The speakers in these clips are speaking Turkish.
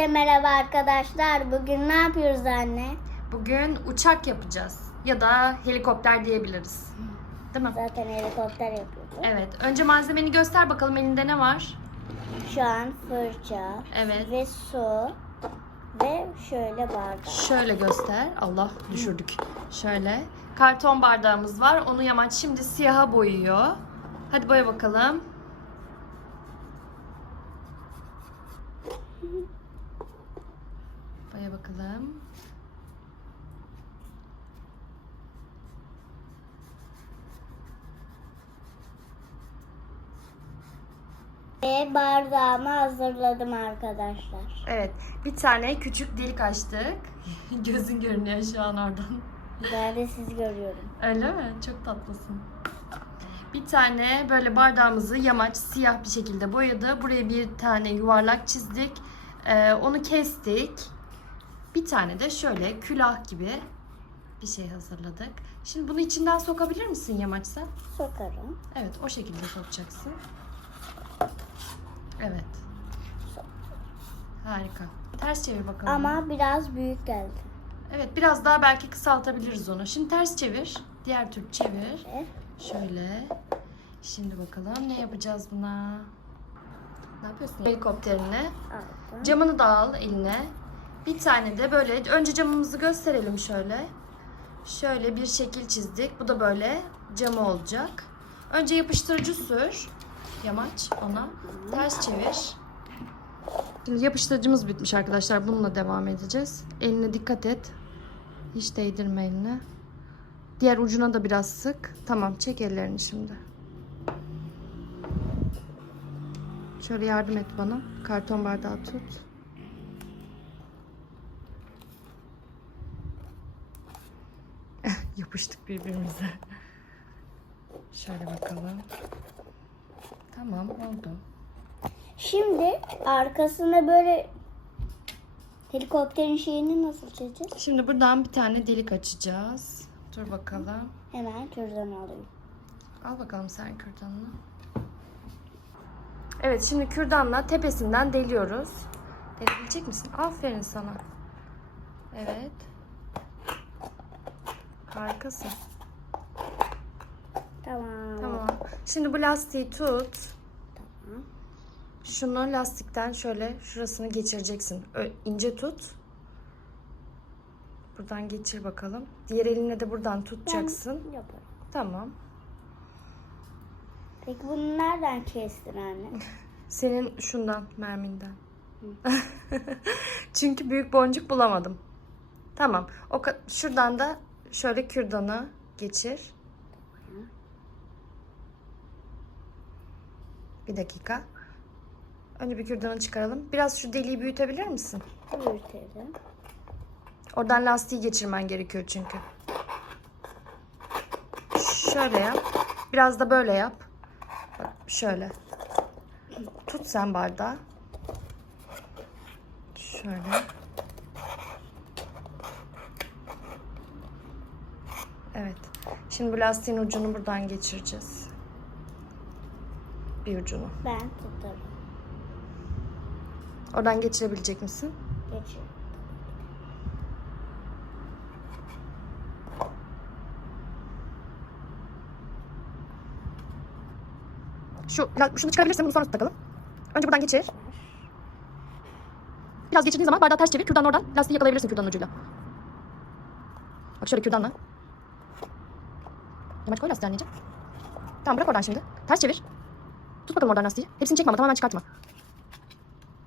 Hepinize merhaba arkadaşlar. Bugün ne yapıyoruz anne? Bugün uçak yapacağız. Ya da helikopter diyebiliriz. Değil mi? Zaten helikopter yapıyoruz. Evet. Önce malzemeni göster bakalım elinde ne var? Şu an fırça Evet. ve su ve şöyle bardak. Şöyle göster. Allah düşürdük. Şöyle. Karton bardağımız var. Onu Yamaç şimdi siyaha boyuyor. Hadi boya bakalım. Boya bakalım. Ve bardağımı hazırladım arkadaşlar. Evet. Bir tane küçük delik açtık. Gözün görünüyor şu an oradan. Ben de sizi görüyorum. Öyle mi? Çok tatlısın. Bir tane böyle bardağımızı yamaç siyah bir şekilde boyadı. Buraya bir tane yuvarlak çizdik. Ee, onu kestik. Bir tane de şöyle külah gibi bir şey hazırladık. Şimdi bunu içinden sokabilir misin yamaç sen? Sokarım. Evet o şekilde sokacaksın. Evet. Harika. Ters çevir bakalım. Ama biraz büyük geldi. Evet biraz daha belki kısaltabiliriz onu. Şimdi ters çevir. Diğer tür çevir. Evet. Şöyle. Şimdi bakalım ne yapacağız buna? Ne yapıyorsun? Helikopterini. Aldım. Camını da al eline. Bir tane de böyle önce camımızı gösterelim şöyle. Şöyle bir şekil çizdik. Bu da böyle camı olacak. Önce yapıştırıcı sür. Yamaç ona. Ters çevir. Şimdi yapıştırıcımız bitmiş arkadaşlar. Bununla devam edeceğiz. Eline dikkat et. Hiç değdirme eline. Diğer ucuna da biraz sık. Tamam çek ellerini şimdi. Şöyle yardım et bana. Karton bardağı tut. Yapıştık birbirimize. Şöyle bakalım. Tamam oldu. Şimdi arkasına böyle helikopterin şeyini nasıl çizeceğiz? Şimdi buradan bir tane delik açacağız. Dur bakalım. Hemen kürdan alayım. Al bakalım sen kürdanını. Evet şimdi kürdanla tepesinden deliyoruz. Delebilecek misin? Aferin sana. Evet. Harikasın. Tamam. Tamam. Şimdi bu lastiği tut. Tamam. Şunu lastikten şöyle şurasını geçireceksin. Ö- ince tut. Buradan geçir bakalım. Diğer elinle de buradan tutacaksın. Ben yaparım. Tamam. Peki bunu nereden kestin anne? Senin şundan merminden. Çünkü büyük boncuk bulamadım. Tamam. O şuradan da şöyle kürdanı geçir. Bir dakika. Önce bir kürdanı çıkaralım. Biraz şu deliği büyütebilir misin? Büyütelim. Oradan lastiği geçirmen gerekiyor çünkü. Şöyle yap. Biraz da böyle yap. Bak şöyle. Tut sen bardağı. Şöyle. Evet. Şimdi bu lastiğin ucunu buradan geçireceğiz. Bir ucunu. Ben tutarım. Oradan geçirebilecek misin? Geçiyorum. Şu, şunu çıkarabilirsin. Bunu sonra takalım. Önce buradan geçir. Biraz geçirdiğin zaman bardağı ters çevir. Kürdanla oradan lastiği yakalayabilirsin kürdanın ucuyla. Bak şöyle kürdanla. Yamaç koy lastiği anneciğim. Tamam bırak oradan şimdi. Ters çevir. Tut bakalım oradan lastiği. Hepsini çekme ama tamamen çıkartma.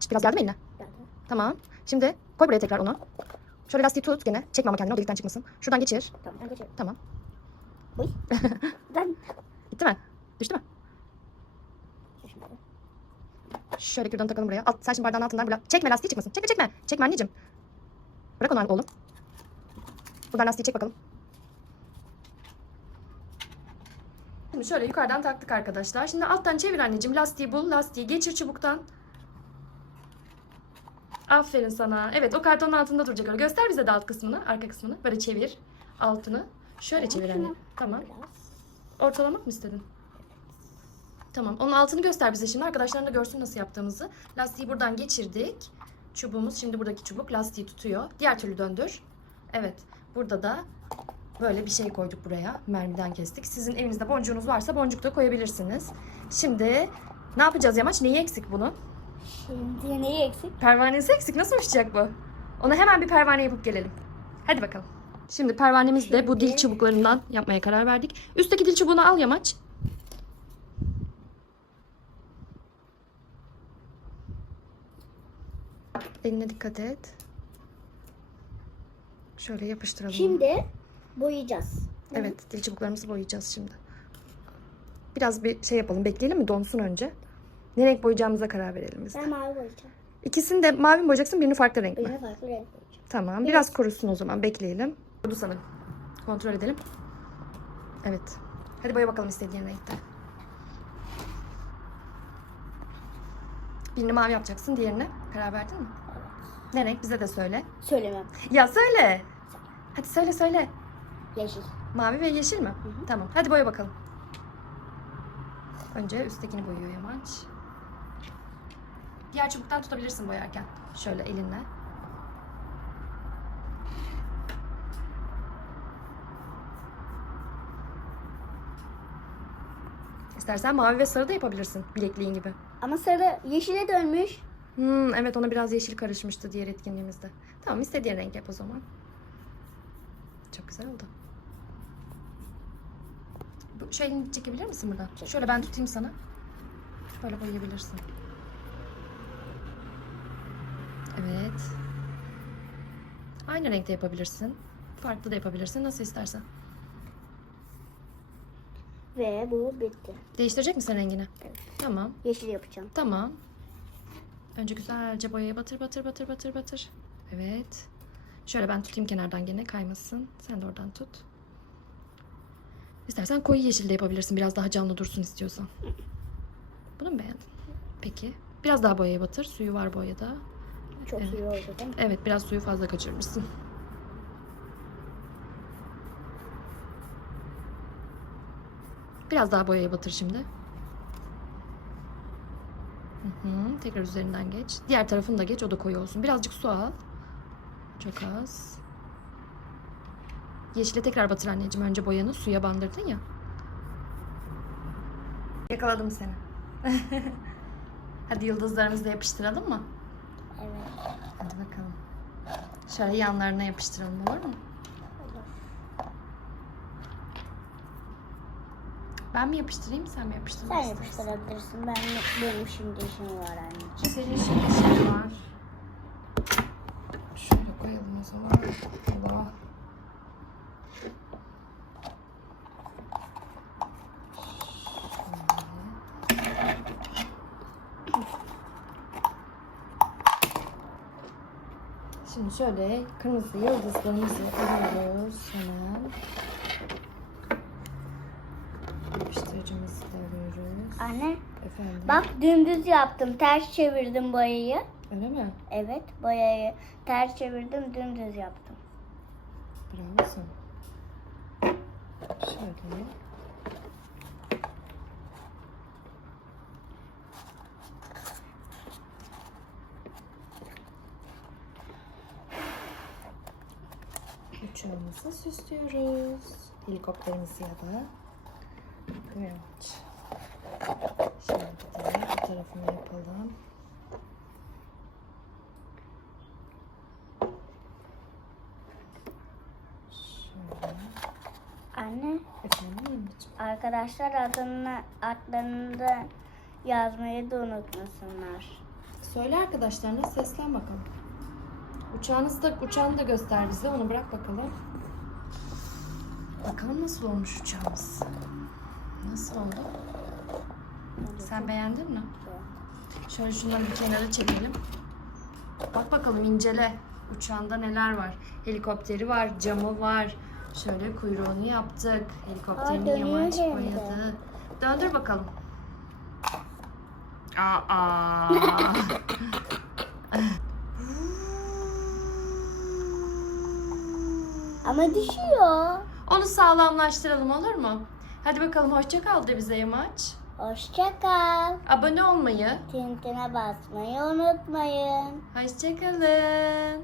Çık, Biraz geldi mi eline? Geldi. Tamam. Şimdi koy buraya tekrar onu. Şöyle lastiği tut gene. Çekme ama kendini o delikten çıkmasın. Şuradan geçir. Tamam geçiyorum. Tamam. Uy. ben Gitti mi? Düştü mü? Şöyle kürdanı takalım buraya. Alt, sen şimdi bardağın altından bırak. Çekme lastiği çıkmasın. Çekme çekme. Çekme anneciğim. Bırak onu oğlum. Buradan lastiği çek bakalım. Şimdi şöyle yukarıdan taktık arkadaşlar. Şimdi alttan çevir anneciğim. Lastiği bul. Lastiği geçir çubuktan. Aferin sana. Evet o kartonun altında duracak öyle. Göster bize de alt kısmını, arka kısmını. Böyle çevir altını. Şöyle çevir anne. Tamam. Ortalamak mı istedin? Tamam. Onun altını göster bize şimdi. Arkadaşların da görsün nasıl yaptığımızı. Lastiği buradan geçirdik. çubuğumuz şimdi buradaki çubuk lastiği tutuyor. Diğer türlü döndür. Evet. Burada da böyle bir şey koyduk buraya. Mermiden kestik. Sizin elinizde boncuğunuz varsa boncuk da koyabilirsiniz. Şimdi ne yapacağız Yamaç? Neyi eksik bunun? Şimdi neyi eksik? Pervanesi eksik. Nasıl uçacak bu? Ona hemen bir pervane yapıp gelelim. Hadi bakalım. Şimdi pervanemizi de bu dil çubuklarından yapmaya karar verdik. Üstteki dil çubuğunu al Yamaç. Eline dikkat et. Şöyle yapıştıralım. Şimdi boyayacağız. Evet, dil çubuklarımızı boyayacağız şimdi. Biraz bir şey yapalım. Bekleyelim mi? Donsun önce. Ne renk boyayacağımıza karar verelim biz de. Ben mavi boyayacağım. İkisini de mavi mi boyayacaksın, birini farklı renk mi? Birine farklı renk boyayacağım. Tamam. Biraz kurusun o zaman. Bekleyelim. Kurudu sanırım. Kontrol edelim. Evet. Hadi boya bakalım istediğin renkte. Birini mavi yapacaksın, diğerine karar verdin mi? Ne renk? Bize de söyle. Söylemem. Ya söyle. Hadi söyle söyle. Yeşil. Mavi ve yeşil mi? Tamam. Hadi boya bakalım. Önce üsttekini boyuyor Yamaç. Diğer çubuktan tutabilirsin boyarken. Şöyle elinle. İstersen mavi ve sarı da yapabilirsin bilekliğin gibi. Ama sarı yeşile dönmüş. Hmm, evet ona biraz yeşil karışmıştı diğer etkinliğimizde. Tamam istediğin renk yap o zaman. Çok güzel oldu. Bu, çekebilir misin buradan? Şöyle ben tutayım sana. Böyle boyayabilirsin. Evet. Aynı renkte yapabilirsin. Farklı da yapabilirsin. Nasıl istersen. Ve bu bitti. Değiştirecek misin rengini? Evet. Tamam. Yeşil yapacağım. Tamam. Önce güzelce boyaya batır batır batır batır batır. Evet. Şöyle ben tutayım kenardan gene kaymasın. Sen de oradan tut. İstersen koyu yeşil de yapabilirsin. Biraz daha canlı dursun istiyorsan. Bunu mu beğendin? Peki. Biraz daha boyaya batır. Suyu var boyada. Çok Evet. iyi oldu değil mi? Evet biraz suyu fazla kaçırmışsın. Biraz daha boyaya batır şimdi. Hı hı, tekrar üzerinden geç. Diğer tarafını da geç o da koyu olsun. Birazcık su al. Çok az. Yeşile tekrar batır anneciğim. Önce boyanı suya bandırdın ya. Yakaladım seni. Hadi yıldızlarımızı da yapıştıralım mı? Evet. Hadi bakalım. Şöyle yanlarına yapıştıralım olur mu? Ben mi yapıştırayım sen mi yapıştırmak Sen istersin? yapıştırabilirsin. Ben benim şimdi işim var anneciğim. Senin şimdi şey var. Şöyle koyalım o zaman. Allah. Şimdi şöyle kırmızı yıldızlarımızı alıyoruz hemen. Yapıştırıcımızı da alıyoruz. Anne Efendim. bak dümdüz yaptım. Ters çevirdim boyayı. Öyle mi? Evet boyayı ters çevirdim dümdüz yaptım. Bravo sana. Şöyle. Uçağımızı süslüyoruz. Helikopterimizi ya da. Evet. Şimdi de bu tarafını yapalım. Şöyle. Anne Efendim arkadaşlar adını adlarını da yazmayı da unutmasınlar. Söyle arkadaşlarına seslen bakalım. Uçağınızı da, uçağını da göster bize. Onu bırak bakalım. Bakalım nasıl olmuş uçağımız. Nasıl oldu? Sen beğendin mi? Şöyle şunları bir kenara çekelim. Bak bakalım incele. Uçağında neler var? Helikopteri var, camı var. Şöyle kuyruğunu yaptık. Helikopterini Aa, yamaç boyadı. Döndür bakalım. Aa. Ama düşüyor. Onu sağlamlaştıralım olur mu? Hadi bakalım hoşça kal de bize Yamaç. Hoşça kal. Abone olmayı, tintine basmayı unutmayın. Hoşça kalın.